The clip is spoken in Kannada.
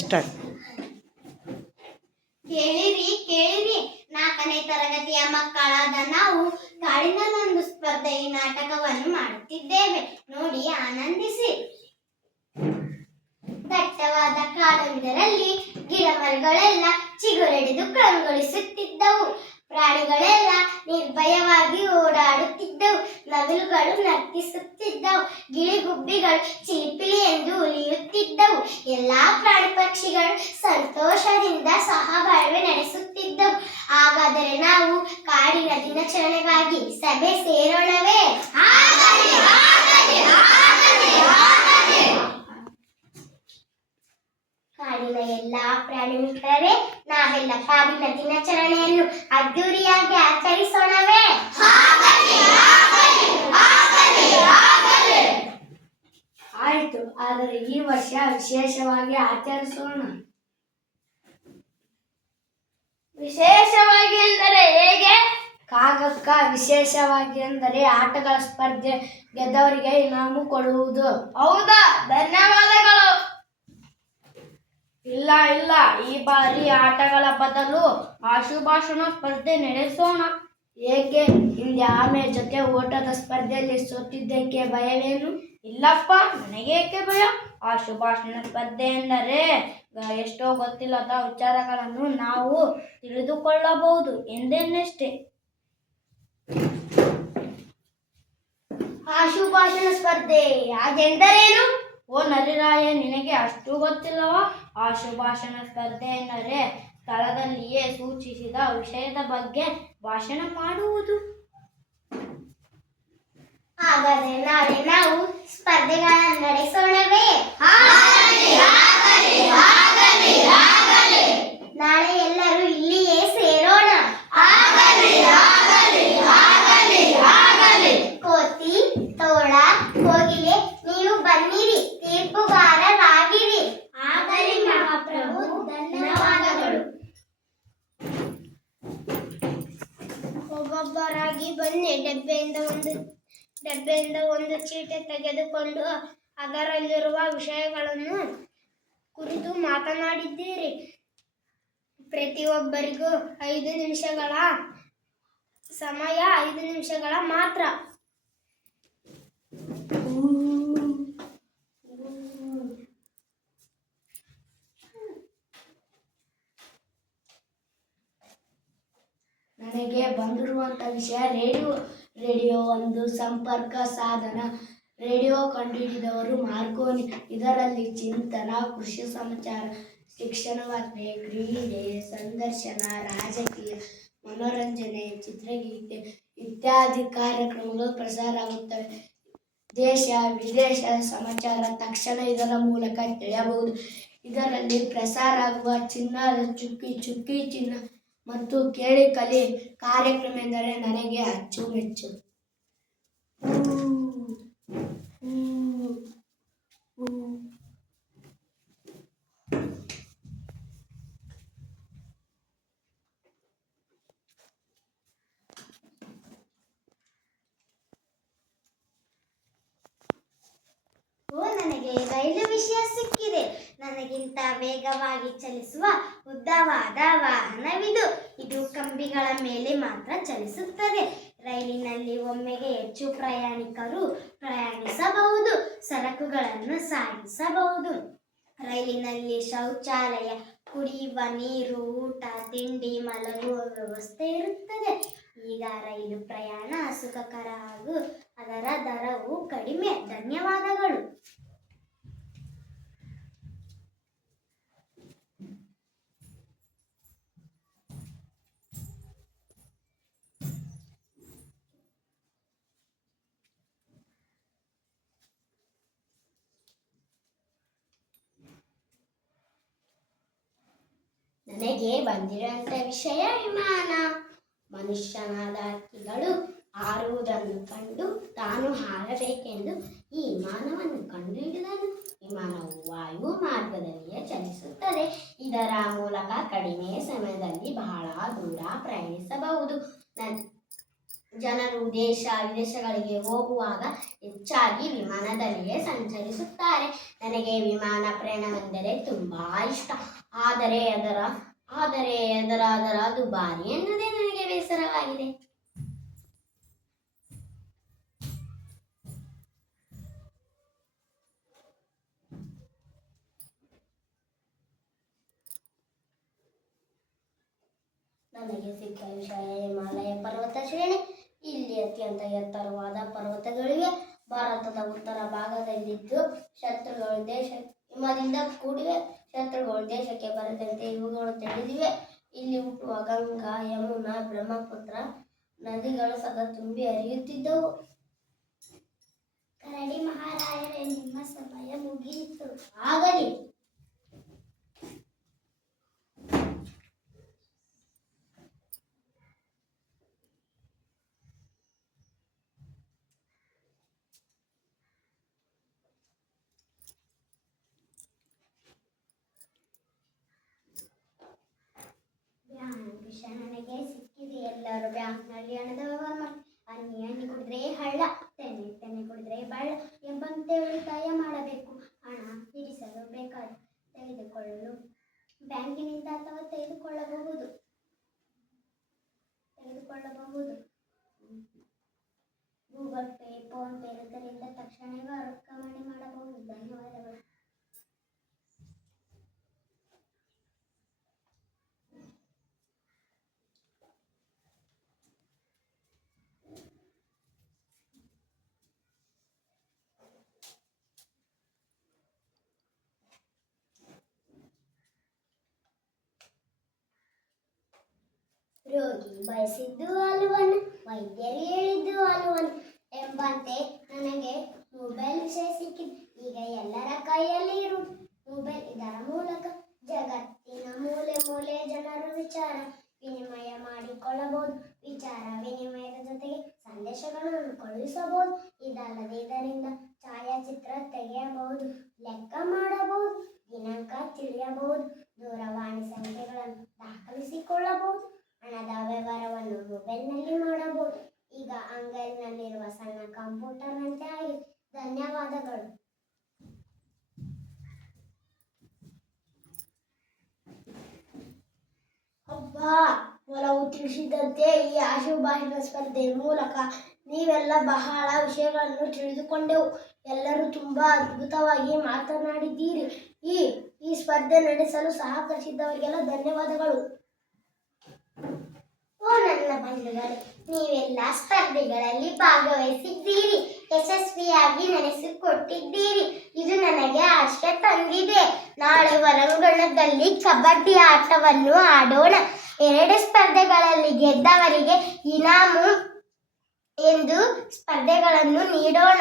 ಸ್ಟಾರ್ಟ್. ಕೇಳಿರಿ ಕೇಳಿರಿ, 4ನೇ ತರಗತಿಯ ಮಕ್ಕಳಾದ ನಾವು ಕಾಡಿನಲ್ಲೊಂದು ಸ್ಪರ್ಧೆಯ ನಾಟಕವನ್ನು ಮಾಡುತ್ತಿದ್ದೇವೆ. ನೋಡಿ, ಆನಂದಿಸಿ. ದಟ್ಟವಾದ ಕಾಡೊಂದರಲ್ಲಿ ಗಿಡಮರಗಳೆಲ್ಲ ಚಿಗುರೆಡಿದು ಕಂಗೊಳಿಸುತ್ತಿದ್ದವು. ಪ್ರಾಣಿಗಳೆಲ್ಲ ನಿರ್ಭಯವಾಗಿ ಓಡಾಡುತ್ತಿದ್ದವು. ನವಿಲುಗಳು ನರ್ತಿಸುತ್ತಿದ್ದವು. ಗಿಳಿಗುಬ್ಬಿಗಳು ಚಿಲಿಪಿಲಿ ಎಂದು ಉಲಿಯುತ್ತಿದ್ದವು. ಎಲ್ಲಾ ಪ್ರಾಣಿ ಪಕ್ಷಿಗಳು ಸಂತೋಷದಿಂದ ಸಹಬಾಳ್ವೆ ನಡೆಸುತ್ತಿದ್ದವು. ಹಾಗಾದರೆ ನಾವು ಕಾಡಿನ ದಿನಾಚರಣೆಗಾಗಿ ಸಭೆ ಸೇರೋಣವೇ? ಕಾಡಿನ ಎಲ್ಲಾ ಪ್ರಾಣಿ ಮಿತ್ರರೇ, ನಾವೆಲ್ಲ ಕಾಡಿನ ದಿನಾಚರಣೆಯನ್ನು ಅದ್ದೂರಿಯಾಗಿ ಆಚರಿಸೋಣವೇ? ಆಯಿತು, ಆದರೆ ಈ ವರ್ಷ ವಿಶೇಷವಾಗಿ ಆಚರಿಸೋಣ. ವಿಶೇಷವಾಗಿ ಎಂದರೆ ಹೇಗೆ? ಕಾಗಕ್ಕ, ವಿಶೇಷವಾಗಿ ಎಂದರೆ ಆಟಗಳ ಸ್ಪರ್ಧೆ ಗೆದ್ದವರಿಗೆ ಇನಾಮು ಕೊಡುವುದು. ಹೌದಾ? ಧನ್ಯವಾದಗಳು. ಇಲ್ಲ, ಈ ಬಾರಿ ಆಟಗಳ ಬದಲು ಆಶುಭಾಷಣ ಸ್ಪರ್ಧೆ ನಡೆಸೋಣ. ಏಕೆ? ಹಿಂದೆ ಆಮೆ ಜೊತೆ ಓಟದ ಸ್ಪರ್ಧೆಯಲ್ಲಿ ಸೋತಿದ್ದಕ್ಕೆ ಭಯವೇನು? ಇಲ್ಲಪ್ಪ, ನನಗೇಕೆ ಭಯ? ಆಶುಭಾಷಣ ಸ್ಪರ್ಧೆ ಎಂದರೆ ಎಷ್ಟೋ ಗೊತ್ತಿಲ್ಲದ ವಿಚಾರಗಳನ್ನು ನಾವು ತಿಳಿದುಕೊಳ್ಳಬಹುದು ಎಂದೆನ್ನಷ್ಟೇ. ಆಶುಭಾಷಣ ಸ್ಪರ್ಧೆ ಅದೆಂದರೇನು? ಓ ನರಿರಾಯ, ನಿನಗೆ ಅಷ್ಟು ಗೊತ್ತಿಲ್ಲವಾ? ಆಶುಭಾಷಣ ಸ್ಪರ್ಧೆ ಎಂದರೆ ಸ್ಥಳದಲ್ಲಿಯೇ ಸೂಚಿಸಿದ ವಿಷಯದ ಬಗ್ಗೆ ಭಾಷಣ ಮಾಡುವುದು. ಹಾಗಾದರೆ ನಾಳೆ ನಾವು ಸ್ಪರ್ಧೆಗಳನ್ನು ನಡೆಸೋಣವೇ? ನಾಳೆ ಎಲ್ಲರೂ ಇಲ್ಲಿಯೇ ಸೇರೋಣ. ಕೋತಿ, ತೋಳ, ಕೋಗಿಲೆ, ನೀವು ಬನ್ನಿರಿ, ತೀರ್ಪುಗಾರರಾಗಿರಿ. ಆಗಲಿ ಮಹಾಪ್ರಭು, ಧನ್ಯವಾದಗಳು. ಒಬ್ಬೊಬ್ಬರಾಗಿ ಬನ್ನಿ. ಡಬ್ಬೆಯಿಂದ ಒಂದು ಚೀಟಿ ತೆಗೆದುಕೊಂಡು ಅದರಲ್ಲಿರುವ ವಿಷಯಗಳನ್ನು ಕುರಿತು ಮಾತನಾಡಿದ್ದೀರಿ. ಪ್ರತಿಯೊಬ್ಬರಿಗೂ 5 ನಿಮಿಷಗಳ ಸಮಯ, 5 ನಿಮಿಷಗಳ ಮಾತ್ರ. ನನಗೆ ಬಂದಿರುವಂಥ ವಿಷಯ ರೇಡಿಯೋ ಒಂದು ಸಂಪರ್ಕ ಸಾಧನ. ರೇಡಿಯೋ ಕಂಡುಹಿಡಿದವರು ಮಾರ್ಕೋನಿ. ಇದರಲ್ಲಿ ಚಿಂತನ, ಕೃಷಿ ಸಮಾಚಾರ, ಶಿಕ್ಷಣ ವಾರ್ತೆ, ಕ್ರೀಡೆ, ಸಂದರ್ಶನ, ರಾಜಕೀಯ, ಮನೋರಂಜನೆ, ಚಿತ್ರಗೀತೆ ಇತ್ಯಾದಿ ಕಾರ್ಯಕ್ರಮಗಳು ಪ್ರಸಾರ ಆಗುತ್ತವೆ. ದೇಶ ವಿದೇಶ ಸಮಾಚಾರ ತಕ್ಷಣ ಇದರ ಮೂಲಕ ತಿಳಿಯಬಹುದು. ಇದರಲ್ಲಿ ಪ್ರಸಾರ ಆಗುವ ಚಿನ್ನದ ಚುಕ್ಕಿ ಚಿನ್ನ ಮತ್ತು ಕೇಳಿ ಕಲಿ ಕಾರ್ಯಕ್ರಮ ಎಂದರೆ ನನಗೆ ಅಚ್ಚುಮೆಚ್ಚು. ನನಗೆ ರೈಲು ವಿಷಯ ಸಿಕ್ಕಿದೆ. ನನಗಿಂತ ವೇಗವಾಗಿ ಚಲಿಸುವ ಉದ್ದವಾದ ವಾಹನವಿದು. ಇದು ಕಂಬಿಗಳ ಮೇಲೆ ಮಾತ್ರ ಚಲಿಸುತ್ತದೆ. ರೈಲಿನಲ್ಲಿ ಒಮ್ಮೆಗೆ ಹೆಚ್ಚು ಪ್ರಯಾಣಿಕರು ಪ್ರಯಾಣಿಸಬಹುದು. ಸರಕುಗಳನ್ನು ಸಾಗಿಸಬಹುದು. ರೈಲಿನಲ್ಲಿ ಶೌಚಾಲಯ, ಕುಡಿಯುವ ನೀರು, ಊಟ, ತಿಂಡಿ, ಮಲಗುವ ವ್ಯವಸ್ಥೆ ಇರುತ್ತದೆ. ಈಗ ರೈಲು ಪ್ರಯಾಣ ಸುಖಕರ ಹಾಗೂ ಅದರ ದರವು ಕಡಿಮೆ. ಧನ್ಯವಾದಗಳು. ನನಗೆ ಬಂದಿರುವಂಥ ವಿಷಯ ವಿಮಾನ. ಮನುಷ್ಯನಾದ ಹಕ್ಕಿಗಳು ಹಾರುವುದನ್ನು ಕಂಡು ತಾನು ಹಾರಬೇಕೆಂದು ಈ ವಿಮಾನವನ್ನು ಕಂಡುಹಿಡಿದನು. ವಿಮಾನವು ವಾಯು ಮಾರ್ಗದಲ್ಲಿಯೇ ಚಲಿಸುತ್ತದೆ. ಇದರ ಮೂಲಕ ಕಡಿಮೆ ಸಮಯದಲ್ಲಿ ಬಹಳ ದೂರ ಪ್ರಯಾಣಿಸಬಹುದು. ಜನರು ದೇಶ ವಿದೇಶಗಳಿಗೆ ಹೋಗುವಾಗ ಹೆಚ್ಚಾಗಿ ವಿಮಾನದಲ್ಲಿಯೇ ಸಂಚರಿಸುತ್ತಾರೆ. ನನಗೆ ವಿಮಾನ ಪ್ರಯಾಣವೆಂದರೆ ತುಂಬಾ ಇಷ್ಟ. ಆದರೆ ಅದರ ದುಬಾರಿ ಎನ್ನುವುದೇ ನನಗೆ ಬೇಸರವಾಗಿದೆ. ನನಗೆ ಸಿಕ್ಕ ವಿಷಯ ಹಿಮಾಲಯ ಪರ್ವತ ಶ್ರೇಣಿ. ಇಲ್ಲಿ ಅತ್ಯಂತ ಎತ್ತರವಾದ ಪರ್ವತಗಳಿವೆ. ಭಾರತದ ಉತ್ತರ ಭಾಗದಲ್ಲಿದ್ದು ಹಿಮದಿಂದ ಕೂಡಿವೆ. ಶತ್ರುಗಳು ದೇಶಕ್ಕೆ ಬರದಂತೆ ಇವುಗಳು ತಡೆದಿವೆ. ಇಲ್ಲಿ ಹುಟ್ಟುವ ಗಂಗಾ, ಯಮುನಾ, ಬ್ರಹ್ಮಪುತ್ರ ನದಿಗಳು ಸದಾ ತುಂಬಿ ಹರಿಯುತ್ತಿದ್ದವು. ಕರಡಿ ಮಹಾರಾಯರೇ, ನಿಮ್ಮ ಸಮಯ ಮುಗಿಯಿತು. ಆಗಲಿ. ವಿಷಯ ನನಗೆ ಸಿಕ್ಕಿದೆ. ಎಲ್ಲರೂ ಬ್ಯಾಂಕ್ನಲ್ಲಿ ಹಣದ ವ್ಯವಹಾರ ಮಾಡಿ ಹನಿ ಕುಡಿದ್ರೆ ಹಳ್ಳ, ತೆನೆ ಕುಡಿದ್ರೆ ಬಳ್ಳ ಎಂಬಂತೆ ಉಳಿತಾಯ ಮಾಡಬೇಕು. ಹಣ ಇರಿಸಲು ಬೇಕಾದ ತೆಗೆದುಕೊಳ್ಳಲು ಬ್ಯಾಂಕಿನಿಂದ ಅಥವಾ ತೆಗೆದುಕೊಳ್ಳಬಹುದು. ಗೂಗಲ್ ಪೇ, ಫೋನ್ ಪೇ ಇರುವುದರಿಂದ ತಕ್ಷಣವೇ ವರ್ಗಾವಣೆ ಮಾಡಬಹುದು. ಧನ್ಯವಾದಗಳು. ರೋಗಿ ಬಯಸಿದ್ದು ಹಾಲುವನ್ನು, ವೈದ್ಯರು ಹೇಳಿದ್ದು ಹಾಲುವನ್ನು ಎಂಬಂತೆ ನನಗೆ ಮೊಬೈಲ್ ವಿಷಯ ಸಿಕ್ಕಿದೆ. ಈಗ ಎಲ್ಲರ ಕೈಯಲ್ಲಿ ಇರುವುದು ಮೊಬೈಲ್. ಇದರ ಮೂಲಕ ಜಗತ್ತಿನ ಮೂಲೆ ಮೂಲೆಯ ಜನರು ವಿಚಾರ ವಿನಿಮಯ ಮಾಡಿಕೊಳ್ಳಬಹುದು. ವಿಚಾರ ವಿನಿಮಯದ ಜೊತೆಗೆ ಸಂದೇಶಗಳನ್ನು ಕಳುಹಿಸಬಹುದು. ಇದಲ್ಲದೆ ಇದರಿಂದ ಛಾಯಾಚಿತ್ರ ತೆಗೆಯಬಹುದು, ಲೆಕ್ಕ ಮಾಡಬಹುದು, ದಿನಾಂಕ ತಿಳಿಯಬಹುದು, ದೂರವಾಣಿ ಸಂಖ್ಯೆಗಳನ್ನು ದಾಖಲಿಸಿಕೊಳ್ಳಬಹುದು, ಹಣದ ವ್ಯವಹಾರವನ್ನು ಮೊಬೈಲ್ನಲ್ಲಿ ಮಾಡಬಹುದು. ಈಗ ಅಂಗೈನಲ್ಲಿರುವ ಸಣ್ಣ ಕಂಪ್ಯೂಟರ್ನಂತೆ ಆಗಿದೆ. ಧನ್ಯವಾದಗಳು. ಒಲವು ತಿಳಿಸಿದಂತೆ ಈ ಆಶುಭಾಷಣ ಸ್ಪರ್ಧೆಯ ಮೂಲಕ ನೀವೆಲ್ಲ ಬಹಳ ವಿಷಯಗಳನ್ನು ತಿಳಿದುಕೊಂಡೆವು. ಎಲ್ಲರೂ ತುಂಬಾ ಅದ್ಭುತವಾಗಿ ಮಾತನಾಡಿದ್ದೀರಿ. ಈ ಸ್ಪರ್ಧೆ ನಡೆಸಲು ಸಹಕರಿಸಿದವರಿಗೆಲ್ಲ ಧನ್ಯವಾದಗಳು. ಓ ನನ್ನ ಬಂಧುಗಳೇ, ನೀವೆಲ್ಲ ಸ್ಪರ್ಧೆಗಳಲ್ಲಿ ಭಾಗವಹಿಸಿದ್ದೀರಿ, ಯಶಸ್ವಿಯಾಗಿ ನಡೆಸಿಕೊಟ್ಟಿದ್ದೀರಿ. ಇದು ನನಗೆ ಆಶೆ ತಂದಿದೆ. ನಾಳೆ ಹೊರಾಂಗಣದಲ್ಲಿ ಕಬಡ್ಡಿ ಆಟವನ್ನು ಆಡೋಣ. 2 ಸ್ಪರ್ಧೆಗಳಲ್ಲಿ ಗೆದ್ದವರಿಗೆ ಇನಾಮು ಎಂದು ಸ್ಪರ್ಧೆಗಳನ್ನು ನೀಡೋಣ.